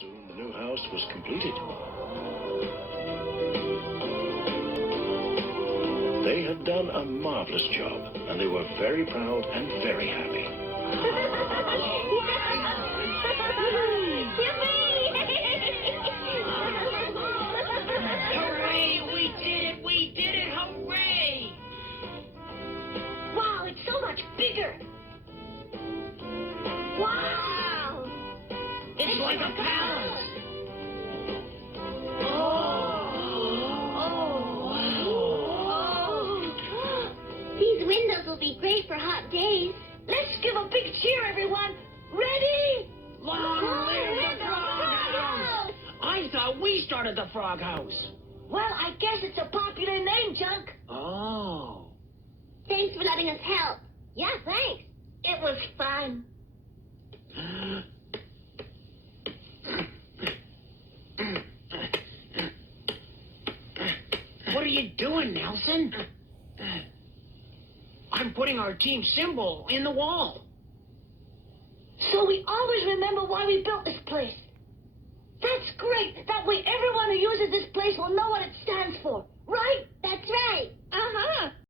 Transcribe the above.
Soon the new house was completed. They had done a marvelous job, and they were very proud and very happy. Hooray! We did it! We did it! Hooray! Wow, it's so much bigger. Wow! It's like a palace. These windows will be great for hot days. Let's give a big cheer, everyone. Ready? Long live the Frog House! I thought we started the Frog House. Well, I guess it's a popular name, Junk. Oh. Thanks for letting us help. Yeah, thanks. It was fun. What are you doing, Nelson? I'm putting our team symbol in the wall. So we always remember why we built this place. That's great. That way everyone who uses this place will know what it stands for. Right? That's right. Uh-huh.